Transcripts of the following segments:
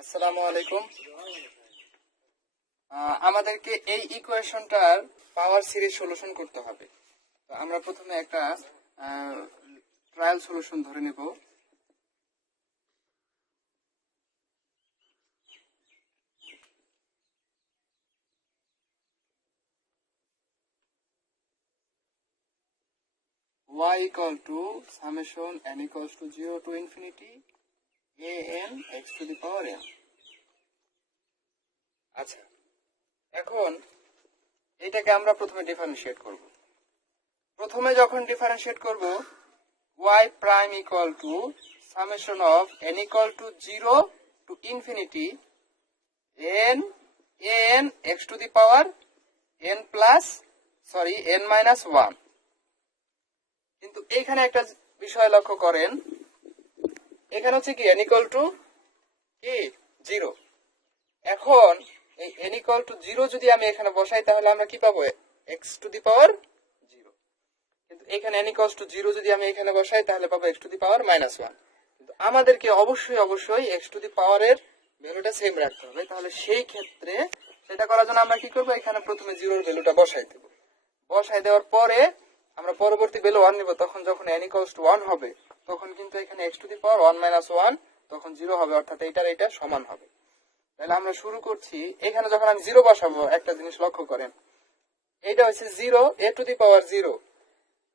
আসসালামু আলাইকুম। আমাদেরকে এই ইকুয়েশনটার পাওয়ার সিরিজ সলিউশন করতে হবে। তো আমরা প্রথমে একটা ট্রায়াল সলিউশন ধরে নেব। y equal to summation n equals to 0 to infinity a n x to the power n। আচ্ছা, এখন এটাকে আমরা প্রথমে ডিফারেন্সিয়েট করব। প্রথমে যখন ডিফারেন্সিয়েট করব, y prime equal to summation of n equal to 0 to infinity n x to the power n minus 1। কিন্তু এইখানে একটা বিষয় লক্ষ্য করেন, এখানে হচ্ছে কি n equal to কি 0। এখন এই n equal to 0 যদি আমি এখানে বসাই তাহলে আমরা কি পাবো, x to the power 0। কিন্তু এখানে n equals to 0 যদি আমি এখানে বসাই তাহলে পাবো x to the power minus 1। কিন্তু আমাদেরকে অবশ্যই x to the power এর ভ্যালুটা সেম রাখতে হবে। তাহলে সেই ক্ষেত্রে সেটা করার জন্য আমরা কি করব, এখানে প্রথমে 0 এর ভ্যালুটা বসাই দেব। বসাই দেওয়ার পরে আমরা পরবর্তী ভ্যালু 1 নিব। তখন যখন n equals to 1 হবে তখন কিন্তু এখানে x to the power 1 minus 1 তখন 0 হবে, অর্থাৎ এটা সমান হবে। তাহলে আমরা শুরু করছি। এখানে যখন আমি 0 বসাবো একটা জিনিস লক্ষ্য করেন, এটা হচ্ছে 0 a to the power 0।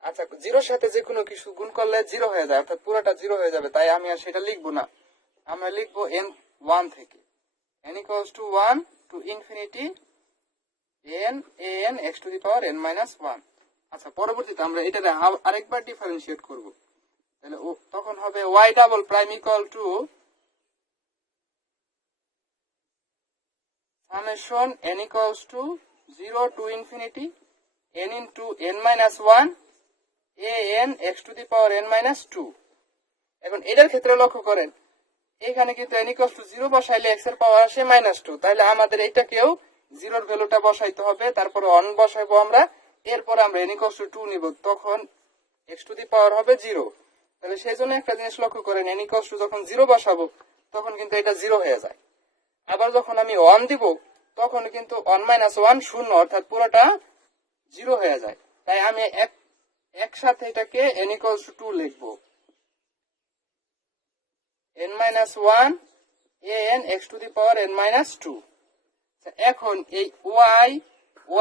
আচ্ছা, 0 সাথে যে কোনো কিছু গুণ করলে 0 হয়ে যায়, অর্থাৎ পুরোটা 0 হয়ে যাবে। তাই আমি আর সেটা লিখবো না, আমরা লিখবো n 1 থেকে n equals to 1 to infinity n x to the power n minus 1। আচ্ছা, পরবর্তীতে আমরা এটা আরেকবার ডিফারেন্সিয়েট করব। তাহলে তখন হবে y double prime equal to summation n equals to 0 to infinity n into n minus 1 an x to the power n minus 2। এখন এটার ক্ষেত্রে লক্ষ্য করেন, এখানে কিন্তু n equals to 0 বসাইলে x এর পাওয়ার আসে -2। তাহলে আমাদের এটাকেও 0 এর ভ্যালুটা বসাইতে হবে, তারপরে 1 বসাইবো আমরা, এরপরে আমরা n equals to 2 নিব, তখন x to the power হবে 0। তাহলে সেই জন্য একটা জিনিস লক্ষ্য করেন, n equals to যখন 0 বসাবো তখন কিন্তু এটা 0 হয়ে যায়। আবার যখন আমি 1 দিব তখন কিন্তু 1 minus 1 শূন্য, অর্থাৎ পুরোটা 0 হয়ে যায়। তাই আমি একসাথে এটাকে n equals to 2 লিখবো, n minus 1 an x to the power n minus 2। এখন এই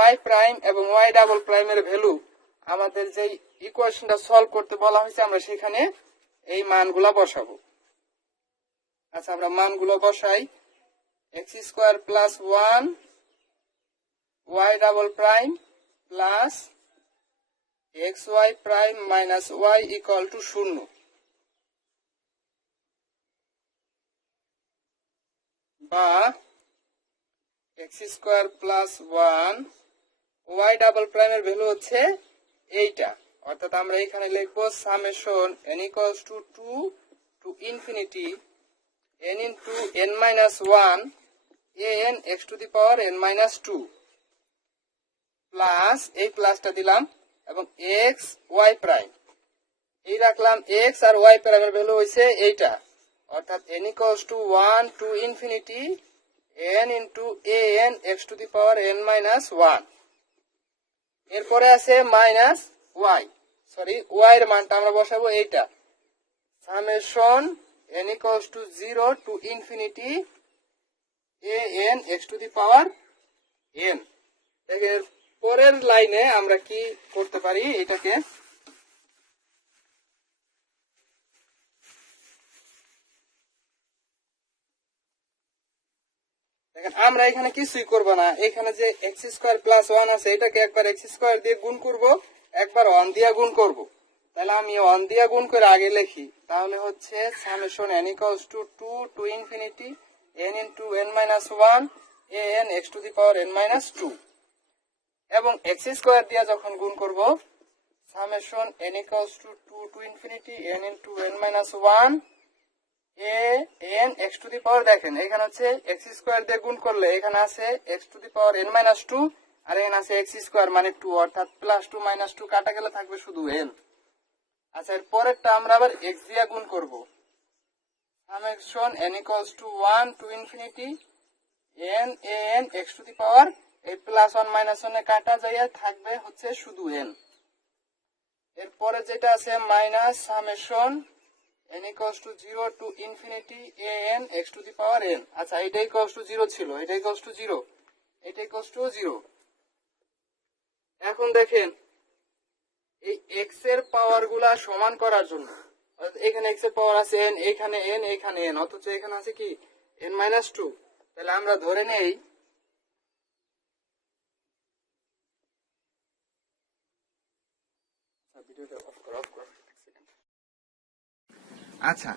y প্রাইম এবং y ডাবল প্রাইমের ভ্যালু আমাদের যে ইকুয়েশনটা সলভ করতে বলা হয়েছে আমরা সেখানে এই মানগুলা বসাবো। আচ্ছা, আমরা মানগুলো বসাই। x square plus 1 y double prime plus xy prime minus y equal to 0, বা x square plus 1 y double প্রাইমের ভ্যালু হচ্ছে এইটা, অর্থাৎ আমরা এখানে লিখবো summation n equals to 2 to infinity n into n minus 1 an x to the power n minus 2 plus এই প্লাসটা দিলাম এবং x y প্রাইম এই রাখলাম। x আর y প্রাইমের ভ্যালু হইছে এইটা, অর্থাৎ n equals two 1 two infinity n into an x to the power n minus 1। এরপরে আছে মাইনাস y, y এর মানটা আমরা বসাবো এইটা, summation n equals two 0 to infinity an x to the power n। এর পরের লাইনে আমরা কি করতে পারি, এটাকে দেখেন, আমরা এখানে কিছুই করব না। এখানে যে x স্কয়ার প্লাস 1 আছে এটাকে একবার x স্কয়ার দিয়ে গুণ করব, একবার 1 দিয়ে গুণ করব। তাহলে আমি 1 দিয়ে গুণ করে আগে লিখি, তাহলে হচ্ছে summation n equals to 2 to infinity n into n minus 1 an x to the power n minus 2। এবং x স্কয়ার দিয়ে যখন গুণ করব, summation n equals to 2 to infinity n into n minus 1 an x to the power, দেখেন এখানে হচ্ছে x square দিয়ে গুণ করলে এখানে আছে x to the power n minus 2 আর এখানে আছে x স্কয়ার মানে 2, অর্থাৎ প্লাস 2 মাইনাস 2 কাটা গেলে থাকবে শুধু n। আচ্ছা, এর পরেরটা আমরা আবার x দিয়ে গুণ করব, summation n equals to 1 to infinity n a n x to the power এই প্লাস 1 মাইনাস 1 এ কাটা যাইয়া থাকবে হচ্ছে শুধু n। এরপরে যেটা আছে minus summation n equals to 0 to infinity a n x to the power n। আচ্ছা, এটা equals to 0 ছিল, এটা equals to 0, এটা equals to 0। এখন দেখেন এই x এর পাওয়ার গুলা সমান করার জন্য, এখানে x এর পাওয়ার আছে n, এখানে n, এখানে n, অথচ এখানে আছে কি n minus 2। তাহলে আমরা ধরে নেই আচ্ছা,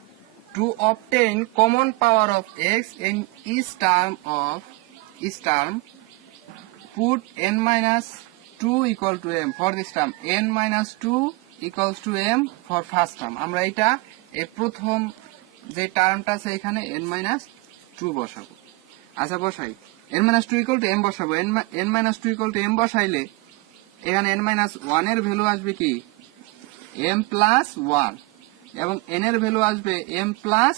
to obtain common power of x in each term put n minus 2 equal to m for this term, n minus 2 equals to m for first term। আমরা এটা এই প্রথম যে টার্মটা আছে এখানে n minus 2 বসাবো। আচ্ছা, বসাই n minus 2 equal to m বসাবো। n minus 2 equal to m বসাইলে এখানে n minus 1 এর ভ্যালু আসবে কি m plus 1 এবং n এর ভ্যালু আসবে m plus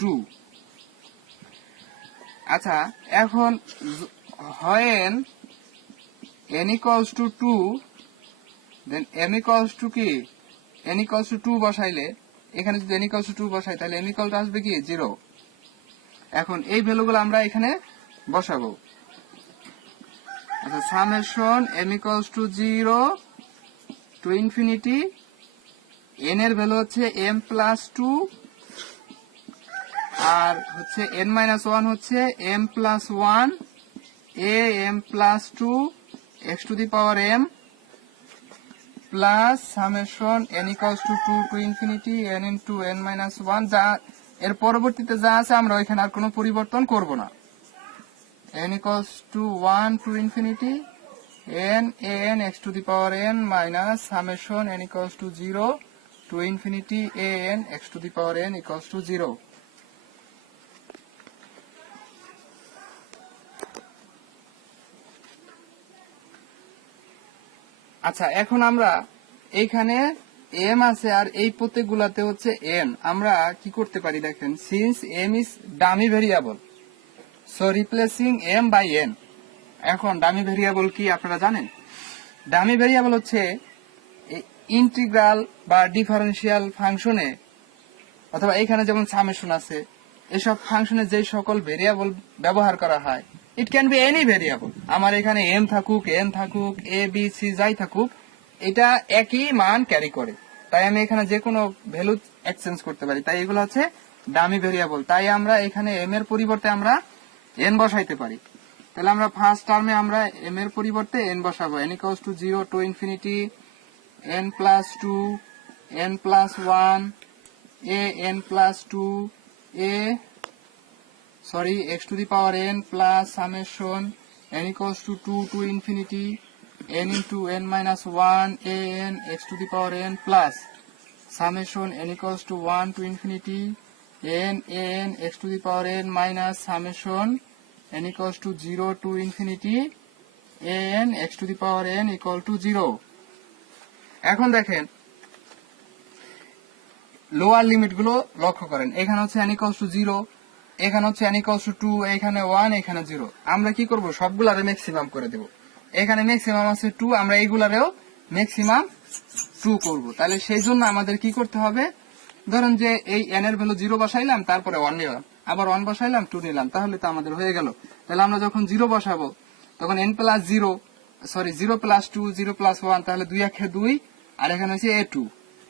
2। আচ্ছা, এখন when n equals to 2 then m equals to কি n equals to 2 বসাইলে এখানে যদি n equals to 2 বসাই তাহলে m equal to আসবে কি 0। এখন এই ভ্যালুগুলো আমরা এখানে বসাবো। আচ্ছা, summation m equals to 0 to infinity n এর ভ্যালু হচ্ছে m plus 2 আর হচ্ছে n minus 1 হচ্ছে m plus 1 a m plus 2 x to the power m plus summation n equals to 2 to infinity n into n minus 1। যা এর পরবর্তীতে যা আছে আমরা ওইখানে আর কোনো পরিবর্তন করব না। n equals to 1 to infinity n a n x to the power n minus summation n equals to 0 to infinity a n x to the power n equals to 0। আচ্ছা, এখন আমরা এইখানে m আছে আর এই প্রত্যেকগুলাতে হচ্ছে n। আমরা কি করতে পারি দেখেন, since m is dummy variable so replacing m by n। এখন ডামি ভেরিয়েবল কি আপনারা জানেন? ডামি ভেরিয়েবল হচ্ছে ইন্টিগ্রাল বা ডিফারেন্সিয়াল ফাংশনে অথবা এখানে যেমন সামেশন আছে এসব ফাংশনে যে সকল ভেরিয়েবল ব্যবহার করা হয়, it can be any variable. আমার এখানে m থাকুক, n থাকুক, a b c যাই থাকুক, এটা একই মান ক্যারি করে। তাই আমি এখানে যে কোনো ভ্যালু এক্সচেঞ্জ করতে পারি, তাই এগুলো হচ্ছে ডামি ভেরিয়েবল। তাই আমরা এখানে m এর পরিবর্তে আমরা n বসাইতে পারি। তাহলে আমরা ফার্স্ট টার্মে আমরা m এর পরিবর্তে n বসাবো। n equals to 0 to infinity n plus 2 n plus 1 a n plus 2 x to the power n plus summation n equals to 2 to infinity n into n minus 1 a n x to the power n plus summation n equals to 1 to infinity n a n x to the power n minus summation n equals to 0 to infinity a n x to the power n equal to 0। এখন দেখেন lower limit গুলো লক্ষ্য করেন। এখানে হচ্ছে n equals to 0, এখানে হচ্ছে n equals to 2, এখানে 1, এখানে 0। আমরা কি করব, সবগুলারে ম্যাক্সিমাম করে দেব। এখানে ম্যাক্সিমাম আছে 2, আমরা এইগুলারেও ম্যাক্সিমাম 2 করব। তাহলে সেই জন্য আমাদের কি করতে হবে, ধরেন যে এই n এর ভ্যালু 0 বসাইলাম, তারপরে 1 নিলাম, আবার 1 বসাইলাম, 2 নিলাম, তাহলে তো আমাদের হয়ে গেল। তাহলে আমরা যখন 0 বসাবো তখন n প্লাস 0 0 প্লাস 2 0 প্লাস 1, তাহলে 2 একে 2 আর এখানে হচ্ছে a2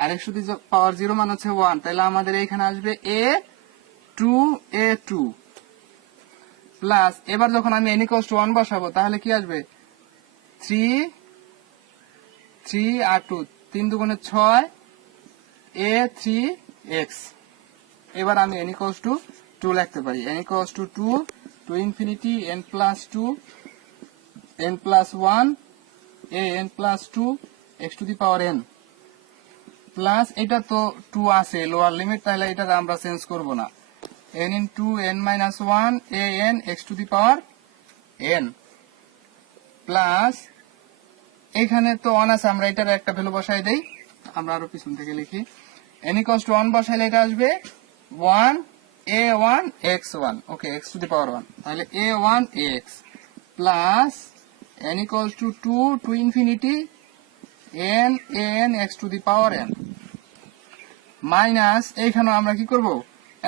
R x to the পাওয়ার 0 মানে হচ্ছে 1। তাহলে আমাদের এখানে আসবে a2 প্লাস, এবার যখন আমি n equals to 1 বসাবো তাহলে কি আসবে 3 আর 2 3 দুগুণে 6 a3x। এবার আমি n equals to 2 লিখতে পারি। n equals to 2 to infinity n plus 2 n plus 1 a n plus 2 x to the power n plus, এটা তো 2 আছে লোয়ার লিমিট, তাহলে এটা আমরা চেঞ্জ করব না। n into n minus 1 a n x to the power n plus, এখানে তো 1 আছে, আমরা এটার একটা ভ্যালু বসাই দেই। আমরা আরো পিছন থেকে লিখি, n equals to 1 বসাইলে এটা আসবে 1 a1 x1, okay, x to the পাওয়ার 1, তাহলে a1 x plus n equals to 2 to infinity n n x to the power n minus, এইখানে আমরা কি করব,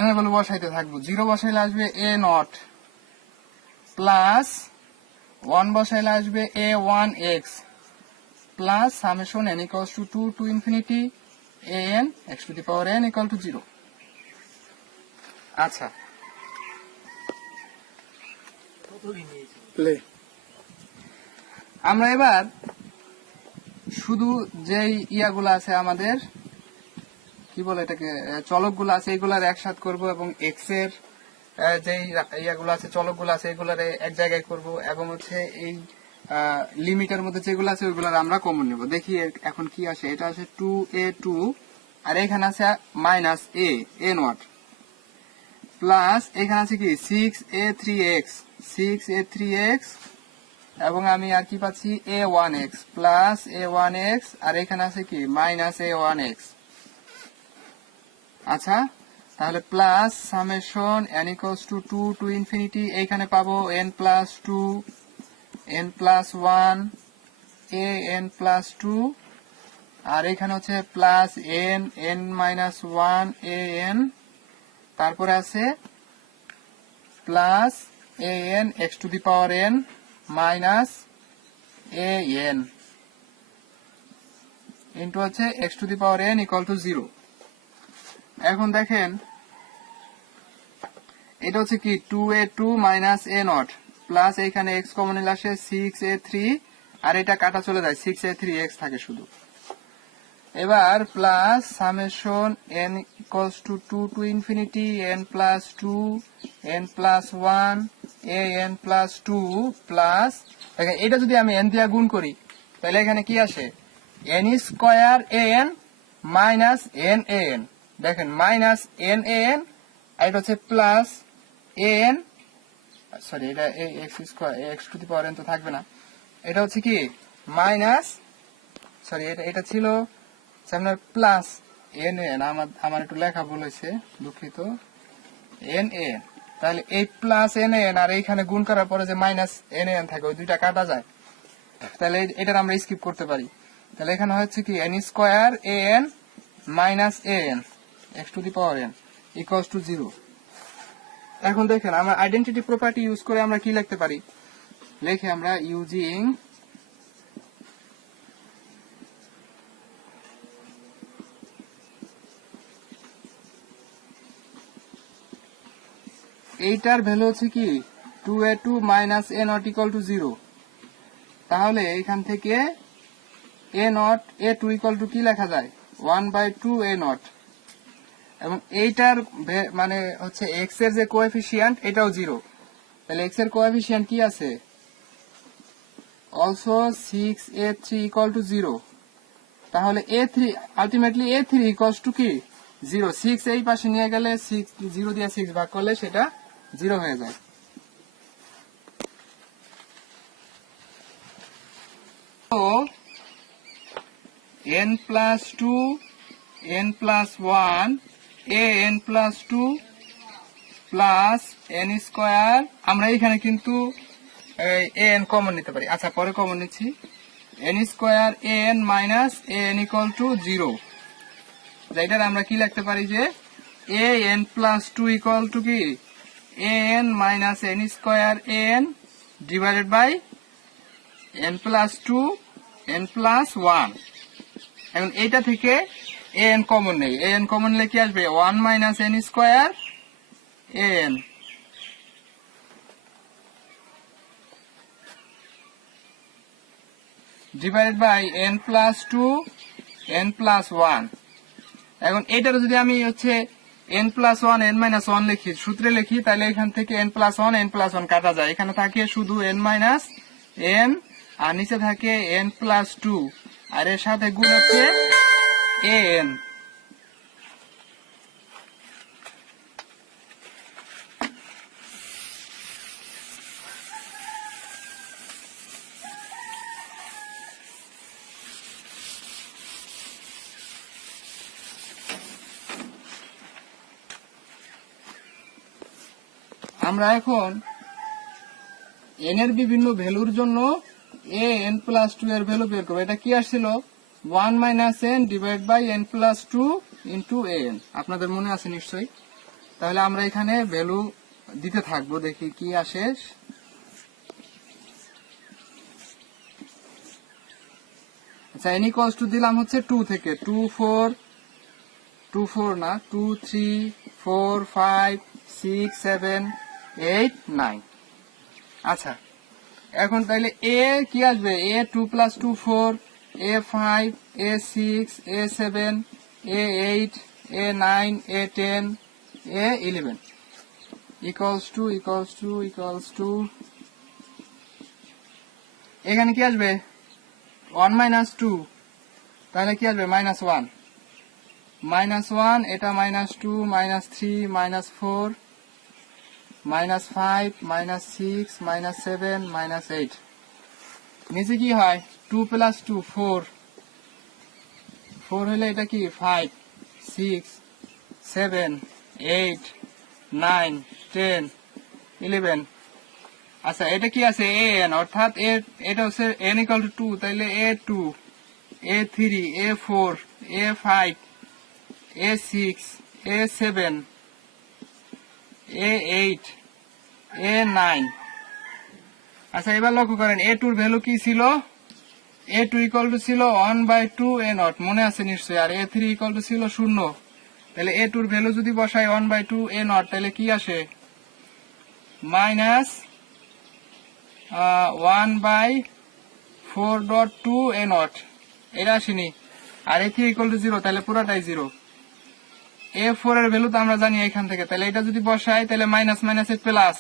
n এর ভ্যালু বসাইতে থাকবো। 0 বসাইলে আসবে a নট প্লাস 1 বসাইলে আসবে a1 x plus summation n equals to 2 to infinity an x to the power n equal to 0। আচ্ছা, আমরা এবার শুধু যেই ইয়াগুলো আছে আমাদের, কি বলে এটাকে, চলকগুলো আছে, এইগুলার একসাথ করব এবং এক্স এর যেই ইয়াগুলো আছে, চলকগুলো আছে, এগুলার এক জায়গায় করব এবং হচ্ছে এই লিমিটের মধ্যে যেগুলো আছে ওইগুলার আমরা কমন নেব। দেখি এখন কি আসে। এটা আছে 2a2 আর এখানে আছে মাইনাস a নট প্লাস এখানে আছে কি 6a3x এবং আমি আর কি পাচ্ছি a1x প্লাস a1x আর এখানে আছে কি মাইনাস a1x। আচ্ছা, তাহলে plus summation n equals to 2 to infinity, এইখানে পাবো n plus 2 n plus 1 a n plus 2 আর এখানে হচ্ছে plus n n minus 1 a n, তারপরে আছে plus a n x to the power n minus a n into হচ্ছে x to the power n equal to 0। এখন দেখেন এটা হচ্ছে কি 2a2 minus a not plus এইখানে x কমন নিলে আসে 6a3 আর এটা কাটা চলে যায় 6a3x থাকে শুধু। এবার plus summation n equals to 2 to infinity n plus 2 n plus 1 a n plus 2 plus, দেখেন এটা যদি আমি n দিয়ে গুণ করি তাহলে এখানে কি আসে n square a n minus n a n, দেখেন মাইনাস n a n আর এটা হচ্ছে প্লাস a n, সরি এটা x square x to the power n তো থাকবে না, এটা হচ্ছে কি মাইনাস, সরি এটা ছিল আপনার প্লাস n a n, আমার একটু লেখা ভুল হয়েছে, দুঃখিত, n a n। তাহলে এই প্লাস n a n আর এইখানে গুণ করার পরে যে মাইনাস n a n থাকে ওই দুইটা কাটা যায়, তাহলে এটার আমরা স্কিপ করতে পারি। তাহলে এখানে হচ্ছে কি n square a n minus a n x to the power n equals two 0। এখন দেখেন আমরা আইডেন্টিটি প্রপার্টি ইউজ করে আমরা কি লিখতে পারি, লিখে আমরা ইউজিং এইটার ভ্যালু হচ্ছে কি 2a2 minus a not equal to 0, তাহলে এখান থেকে a not a2 equal to কি লেখা যায় 1/2 a নট এবং এইটার মানে হচ্ছে x এর যে কোএফিসিয়েন্ট এটাও 0, তাহলে x এর কোএফিসিয়েন্ট কি আছে অলসো 6a3 ইকুয়াল টু 0, তাহলে a3 ultimately a3 equals to কি 0, 6 এই পাশে নিয়ে গেলে 6 0 দিয়ে 6 ভাগ করলে সেটা 0 হয়ে যায়। তো n plus 2 n plus 1 a n plus 2 plus n square, আমরা এখানে কিন্তু a n কমন নিতে পারি, আচ্ছা পরে কমন নিচ্ছি, n square a n minus a n equal to 0, এটার আমরা কি লিখতে পারি যে a n plus 2 equal to কি a n minus n square a n divided by n plus 2 n plus 1। এখন এইটা থেকে a n কমন নেই, a n কমন নিলে কি আসবে 1 minus n square a n divided by n plus 2 n plus 1। এখন এইটার যদি আমি হচ্ছে n প্লাস 1 n মাইনাস 1 লিখি, সূত্রে লিখি, তাহলে এখান থেকে n প্লাস 1 n প্লাস 1 কাটা যায়, এখানে থাকে শুধু n মাইনাস n আর নিচে থাকে n প্লাস 2 আর এর সাথে গুণ হচ্ছে a n। আমরা এখন n এর বিভিন্ন ভ্যালুর জন্য a n প্লাস 2 এর ভ্যালু বের করবো। এটা কি আসছিল 1 minus n divide by n plus 2 into an। আপনাদের মনে আছে নিশ্চয়ই। তাহলে আমরা এখানে ভ্যালু দিতে থাকবো, দেখি কি আসে। আচ্ছা, n ইকুয়ালস টু দিলাম হচ্ছে 2 থেকে 2 4 2 4 না 2 3 4 5 6 7 8 9। আচ্ছা, এখন তাইলে a কি আসবে, a 2 plus 2 4, a 5, a 6, a 7, a 8, a 9, a 10, a 11 equals to এখানে কি আসবে 1 মাইনাস 2, তাহলে কি আসবে -1 -1, এটা -2 -3 -4 -5 -6 -7 -8। নিচে কি হয় 2 প্লাস 2 4, 4 হলে এটা কি 5 6 7 8 9 10 11। আচ্ছা, এটা কি আছে an, অর্থাৎ এটা হচ্ছে n ইকুয়াল টু 2, তাইলে a2 a3 a4 a5 a6 a7 a8 a9। আচ্ছা, এবার লক্ষ্য করেন a2 এর ভ্যালু কি ছিল, a2 ইকুয়াল টু ছিল 1/2 a0, মনে আছে নিশ্চয়ই। আর a3 ইকুয়াল টু ছিল 0। তাহলে a2 এর ভ্যালু যদি বসাই 1/2 a0, তাহলে কি আসে -1/4.2 a0, এটা আসেনি। আর a3 ইকুয়াল টু 0, তাহলে পুরোটাই 0। a4 এর ভ্যালু তো আমরা জানি এখান থেকে, তাহলে এটা যদি বসাই তাহলে মাইনাস মাইনাসে প্লাস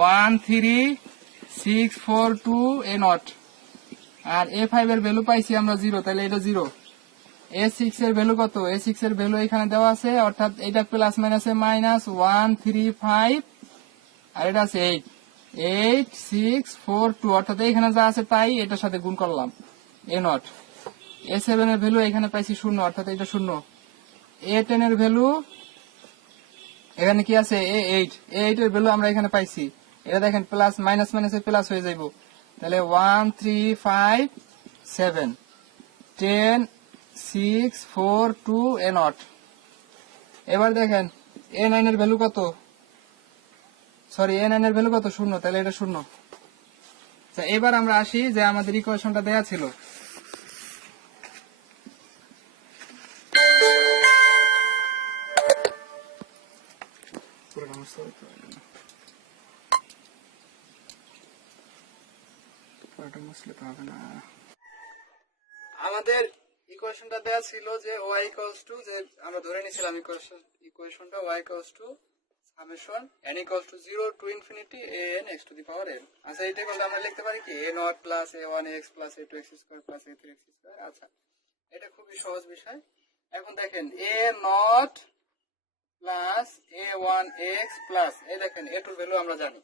13642 a0। আর a5 এর ভ্যালু পাইছি আমরা 0, তাহলে এটা 0। a6 এর ভ্যালু কত, a6 এর ভ্যালু এখানে দেওয়া আছে, অর্থাৎ এটা প্লাস মাইনাসে -135, আর এটা আছে 8642, অর্থাৎ এখানে যা আছে তাই এটার সাথে গুণ করলাম a0। a7 এর ভ্যালু এখানে পাইছি 0, অর্থাৎ এটা 0। a10 এর ভ্যালু এখানে কি আছে a8 এর ভ্যালু আমরা এখানে পাইছি। এটা দেখেন প্লাস মাইনাস মাইনাসে প্লাস হয়ে যাইব, তাহলে 1357 10 6 4 2 a0। এবার দেখেন a9 এর ভ্যালু কত, a9 এর ভ্যালু কত 0, তাহলে এটা 0। আচ্ছা, এবার আমরা আসি যে আমাদের ইকুয়েশনটা দেয়া ছিল। আমাদের ইকুয়েশনটা দেয়া ছিল যে y ইকুয়ালস টু, যে আমরা ধরে নিয়েছিলাম ইকুয়েশনটা y equals to summation n equals two 0 to infinity an x to the power n। আচ্ছা, এটা করলে আমরা লিখতে পারি কি a0 plus a1x plus a2x square plus a3x square. আচ্ছা, এটা খুবই সহজ বিষয়। এখন দেখেন a0 প্লাস a1x প্লাস, এই দেখেন a2 এর ভ্যালু আমরা জানি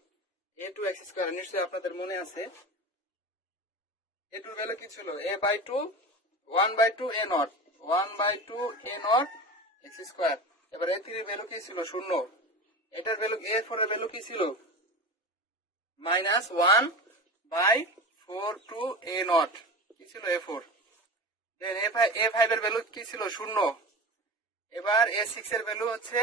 a2x স্কয়ার, নিশ্চয়ই আপনাদের মনে আছে। a2 এর ভ্যালু কি ছিল a/2 1/2 a0 1/2 a0 x square. এবার a3 এর ভ্যালু কি ছিল 0। এটার ভ্যালু a4 এর ভ্যালু কি ছিল -1/42 a0, কি ছিল a4। দেন a5 এর ভ্যালু কি ছিল 0। এবার a6 এর ভ্যালু হচ্ছে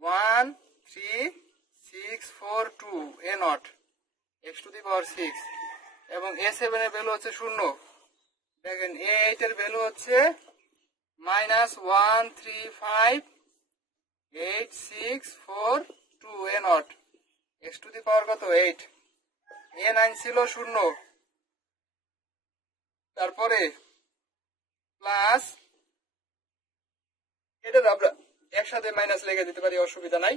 13642 a0 x টু দি পাওয়ার 6। এবং a7 এর ভ্যালু হচ্ছে 0। দেখেন a8 এর ভ্যালু হচ্ছে -1358642 a0 x টু দি পাওয়ার কত 8। a9 ছিল 0, তারপরে প্লাস, এটা আমরা একসাথে মাইনাস লেগে দিতে পারি, অসুবিধা নাই।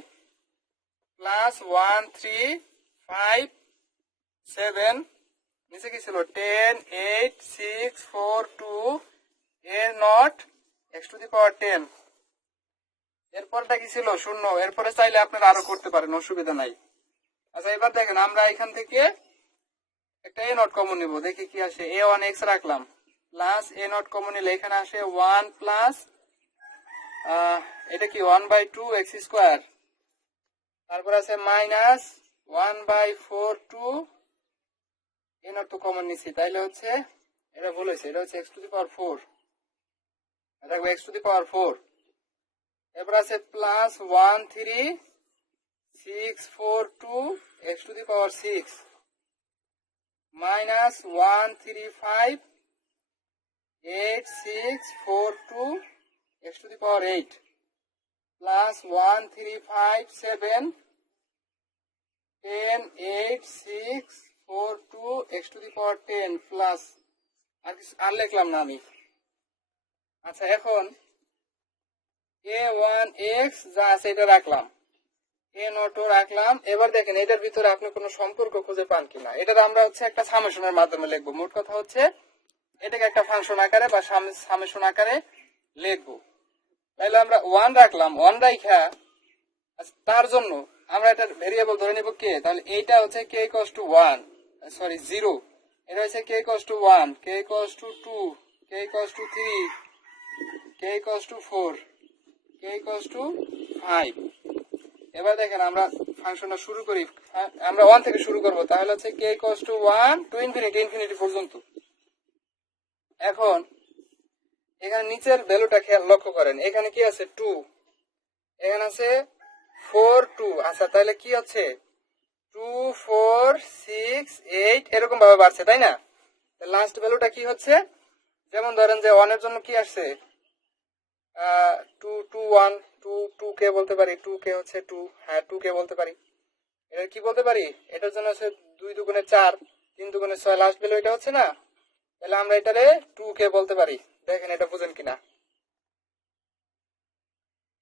প্লাস 1357, নিচে কি ছিল 10864 a0 x টু দি পাওয়ার 10। এরপরটা কি ছিল 0। এরপরে চাইলে আপনারা আরো করতে পারেন, অসুবিধা নাই। আচ্ছা, এবার দেখেন আমরা এখান থেকে একটা a0 কমন নিব, দেখি কি আসে। a1x রাখলাম, প্লাস a0 কমন নিলে এখানে আসে 1 প্লাস এটা কি 1/2 x স্কয়ার তারপর আছে মাইনাস 1/4 এন অর্থ কমন নিচ্ছি, তাইলে হচ্ছে এটা ভুল হয়েছে, এটা হচ্ছে x⁴ দেখবো x⁴ এরপর আছে plus 13642 x⁴ minus 1358642 x⁴ plus 1357108 8642 x⁴ plus আর লিখলাম না আমি। আচ্ছা, এখন a1x যা আছে এটা রাখলাম, a0 রাখলাম। এবার দেখেন এটার ভিতরে আপনি কোনো সম্পর্ক খুঁজে পান কিনা। এটার আমরা হচ্ছে একটা সামেশনের মাধ্যমে লিখবো। মোট কথা হচ্ছে এটাকে একটা ফাংশন আকারে বা সামেশন আকারে লিখবো। তাহলে আমরা 1 রাখলাম, 1 রাখা তার জন্য আমরা এটা ভেরিয়েবল ধরে নিব কে, তাহলে এইটা হচ্ছে k = 1 সরি 0, এটা হচ্ছে k = 1, k = 2, k = 3, k = 4, k = 5। এবার দেখেন আমরা ফাংশনটা শুরু করি, আমরা 1 থেকে শুরু করব, তাহলে হচ্ছে k = 1 টু ইনফিনিটি পর্যন্ত। এখন এখানে নিচের ভ্যালুটা খেয়াল লক্ষ্য করেন, এখানে কি আছে 2, এখানে আছে 4 2। আচ্ছা, তাহলে কি হচ্ছে 2 4 6 8 এরকম ভাবে বাড়ছে, তাই না? লাস্ট ভ্যালুটা কি হচ্ছে, যেমন ধরেন যে 1 এর জন্য কি আসছে 2 2 1 2 2 কে বলতে পারি, 2 কে হচ্ছে 2, হ্যাঁ 2 কে বলতে পারি। এটা কি বলতে পারি, এটার জন্য হচ্ছে 2 2 4 3 2 6, লাস্ট ভ্যালু এটা হচ্ছে না, তাহলে আমরা এটারে 2 কে বলতে পারি। দেখেন এটা বুঝেন কিনা।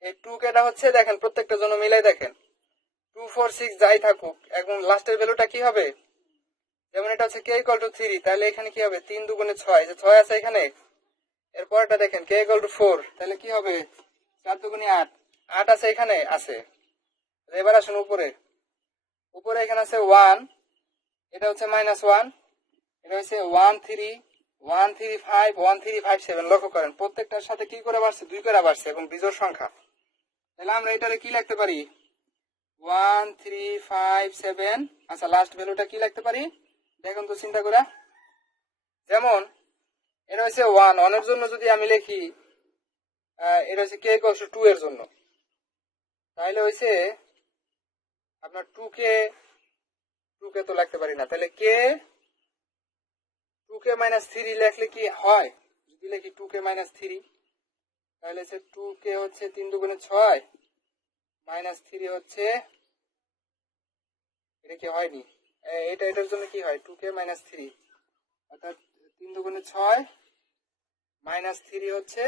এই 2 কেটা হচ্ছে দেখেন প্রত্যেকটা জন্য মিলাই দেখেন 2 4 6 যাই থাকুক, এখন লাস্টের ভ্যালুটা কি হবে, যেমন এটা হচ্ছে k = 3, তাহলে এখানে কি হবে 3 2 6, যে 6 আছে এখানে। এরপরটা দেখেন k = 4, তাহলে কি হবে 4 2 8, 8 আছে এখানে আছে। এবার আসুন উপরে এখানে আছে 1, এটা হচ্ছে -1, এটা হচ্ছে 1 3 1 3 5 1 3 5 7। লক্ষ্য করেন প্রত্যেকটার সাথে কি করে বাড়ছে, 2 করে বাড়ছে এবং বিজোড় সংখ্যা। তাহলে আমরা এটারে কি লিখতে পারি 1 3 5 7। আচ্ছা, লাস্ট ভ্যালুটা কি লিখতে পারি দেখুন তো চিন্তা করে। যেমন এটা হচ্ছে 1 এর জন্য যদি আমি লিখি এটা হচ্ছে k = 2 এর জন্য, তাহলে হচ্ছে আপনার 2 কে তো লিখতে পারি না, তাহলে k 2k - 3 লিখলে কি হয়, যদি লিখি 2k - 3, তাহলে হচ্ছে 2k হচ্ছে 3 2 6 -3 হচ্ছে, এটা কি হয়নি, এটার জন্য কি হয় 2k - 3, অর্থাৎ 3 2 6 -3 হচ্ছে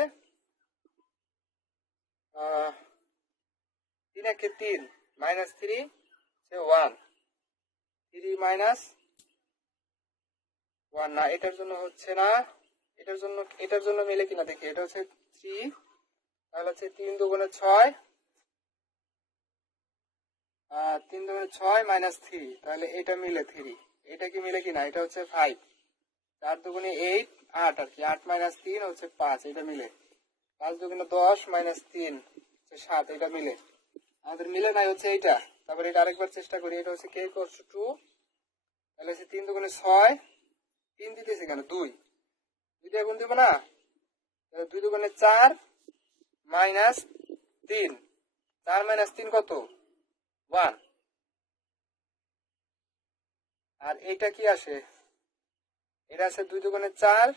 3 1 3 -3 1 3 -1 না, এটার জন্য হচ্ছে না, এটার জন্য মিলে কিনা দেখি, এটা হচ্ছে 3, তাহলে হচ্ছে 3 2 6 3 2 6 -3, তাহলে এটা মিলে 3, এটা কি মিলে কিনা, এটা হচ্ছে 5, 4 2 8 8 আর কি, 8 - 3 হচ্ছে 5, এটা মিলে 5 2 10 -3 হচ্ছে 7, এটা মিলে। আমাদের মিলে নাই হচ্ছে এইটা। তারপরে এটা আরেকবার চেষ্টা করি, এটা হচ্ছে k = 2, তাহলে হচ্ছে 3 2 6, 3 দিতেছি কেন 2 দিয়ে গুণ দিব না, তাহলে 2 2 4 -3, 4 -3 কত 1, আর এইটা কি আসে, এটা আছে 2 2 4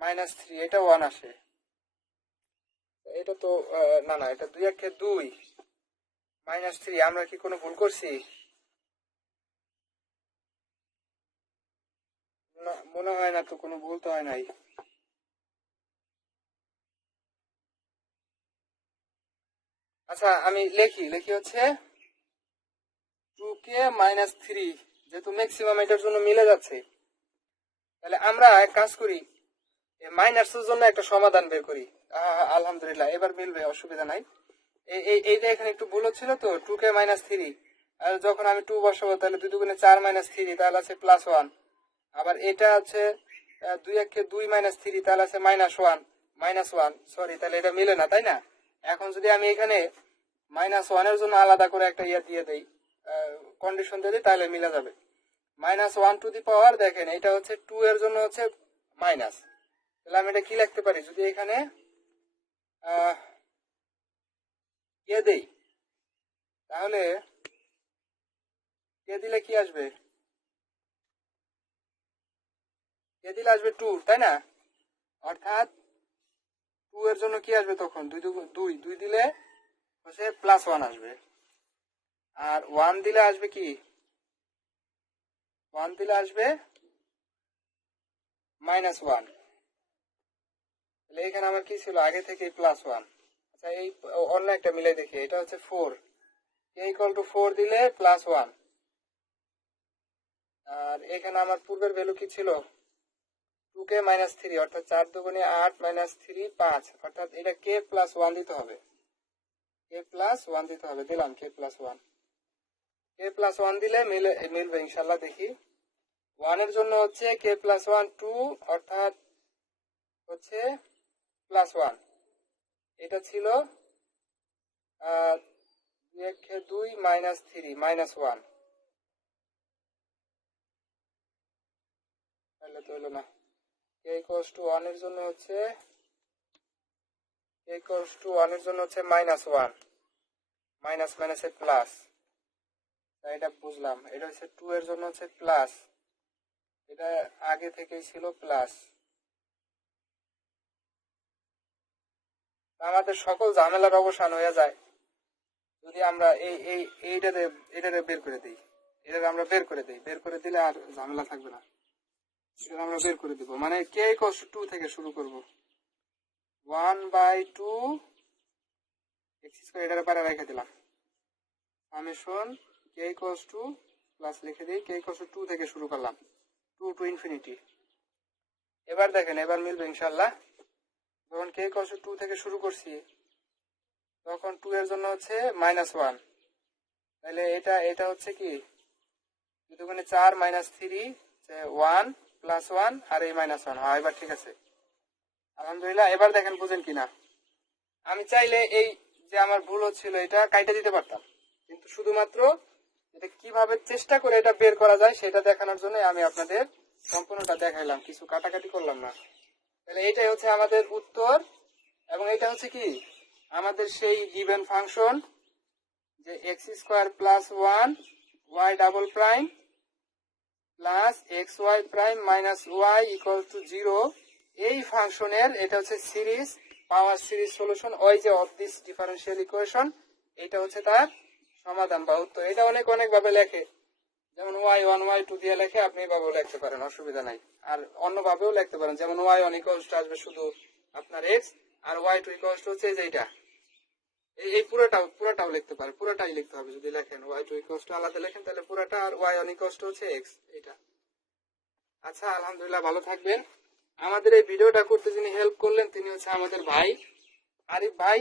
-3, এটা 1 আসে। এটা তো না না, এটা 2 1 2 -3, আমরা কি কোনো ভুল করছি, মনে হয় না তো, কোনো ভুল তো হয় নাই। আচ্ছা, আমি লিখি হচ্ছে 2k - 3, যেহেতু ম্যাক্সিমাম এটার জন্য মিলে যাচ্ছে, তাহলে আমরা এক কাজ করি, মাইনাসের জন্য একটা সমাধান বের করি। আলহামদুলিল্লাহ এবার মিলবে, অসুবিধা নাই। এইটা এখানে একটু ভুল হচ্ছিল তো, 2k - 3, আর যখন আমি 2 বসাবো তাহলে 2 2 4 -3, তাহলে আছে +1। আবার এটা আছে 2 1 2 -3, তাহলে আছে -1 সরি, তাহলে এটা মিলে না, তাই না? এখন যদি আমি এখানে -1 এর জন্য আলাদা করে একটা ইয়ে দিয়ে দেই, কন্ডিশন দিয়ে দিই, তাহলে মিলে যাবে। -1 টু দি পাওয়ার, দেখেন এটা হচ্ছে 2 এর জন্য হচ্ছে মাইনাস, তাহলে আমি এটা কি লিখতে পারি, যদি এখানে ইয়ে দেই, তাহলে কে দিলে কি আসবে, কে দিলে আসবে 2, তাই না? অর্থাৎ 2 এর জন্য কি আসবে তখন, 2 দিলে হচ্ছে +1 আসবে, আর 1 দিলে আসবে কি, 1 দিলে আসবে -1। তাহলে এখানে আমার কি ছিল আগে থেকে +1। আচ্ছা, এই অন্য একটা মিলে দেখি, এটা হচ্ছে 4, k = 4 দিলে +1, আর এখানে আমার পূর্বের ভ্যালু কি ছিল, 2k - 3, অর্থাৎ 4 দুগুণে 8 - 3 5, অর্থাৎ এটা k +1 দিতে হবে, k +1 দিতে হবে, দিলাম k +1। k +1 দিলে মিলবে ইনশাল্লাহ, দেখি। 1 এর জন্য হচ্ছে k +1 2, অর্থাৎ হচ্ছে +1, এটা ছিল 2 - 3 -1, তাহলে তো হলো না। k = 1 এর জন্য হচ্ছে -1, মাইনাস মাইনাসে প্লাস, তাই এটা বুঝলাম। এটা হচ্ছে 2 এর জন্য হচ্ছে প্লাস, এটা আগে থেকেই ছিল প্লাস। আমাদের সকল ঝামেলার অবসান হয়ে যায় যদি আমরা এইটারে বের করে দিই, এটারে আমরা বের করে দিই, বের করে দিলে আর ঝামেলা থাকবে না। এটা আমরা বের করে দিব, মানে k = 2 থেকে শুরু করব, 1/2 x², এটারে পারে রেখে দিলাম, সামেশন k = প্লাস লিখে দিই, k = 2 থেকে শুরু করলাম, 2 to infinity। এবার দেখেন, এবার মিলবে ইনশাল্লাহ। যখন k = 2 থেকে শুরু করছি, তখন 2 এর জন্য হচ্ছে -1, তাহলে এটা হচ্ছে কি, 2 দুগুণে 4 - 3 1 +1, আর এই -1, হ্যাঁ এবার ঠিক আছে, আলহামদুলিল্লাহ। এবার দেখেন বুঝেন কিনা, আমি চাইলে এই যে আমার ভুল হচ্ছিল এটা কাইটা দিতে পারতাম, কিন্তু শুধুমাত্র এটা কিভাবে চেষ্টা করে এটা বের করা যায় সেটা দেখানোর জন্য আমি আপনাদের সম্পূর্ণটা দেখাইলাম, কিছু কাটাকাটি করলাম না। তাহলে এটাই হচ্ছে আমাদের উত্তর, এবং এটা হচ্ছে কি আমাদের সেই গিভেন ফাংশন, যে x² + 1 y double prime plus xy prime minus y = 0, এই ফাংশনের এটা হচ্ছে সিরিজ, পাওয়ার সিরিজ সলিউশন, ওই যে অফ দিস ডিফারেনশিয়াল ইকুয়েশন, এটা হচ্ছে তার সমাধান বা উত্তর। এটা অনেক অনেক ভাবে লেখে, যেমন y1 y2 দিয়ে লেখে, আপনি এভাবেও লিখতে পারেন, অসুবিধা নাই। আর অন্য ভাবেও লিখতে পারেন, যেমন y1 = আসবে শুধু আপনার x, আর y2 = হচ্ছে যে এটা, এই পুরোটাও লিখতে পারে, পুরোটাই লিখতে হবে। যদি লেখেন y2 = আলাদা লেখেন তাহলে পুরোটা, আর y1 = হচ্ছে x, এটা। আচ্ছা, আলহামদুলিল্লাহ, ভালো থাকবেন। আমাদের এই ভিডিওটা করতে যিনি হেল্প করলেন তিনি হচ্ছে আমাদের ভাই আরিফ ভাই।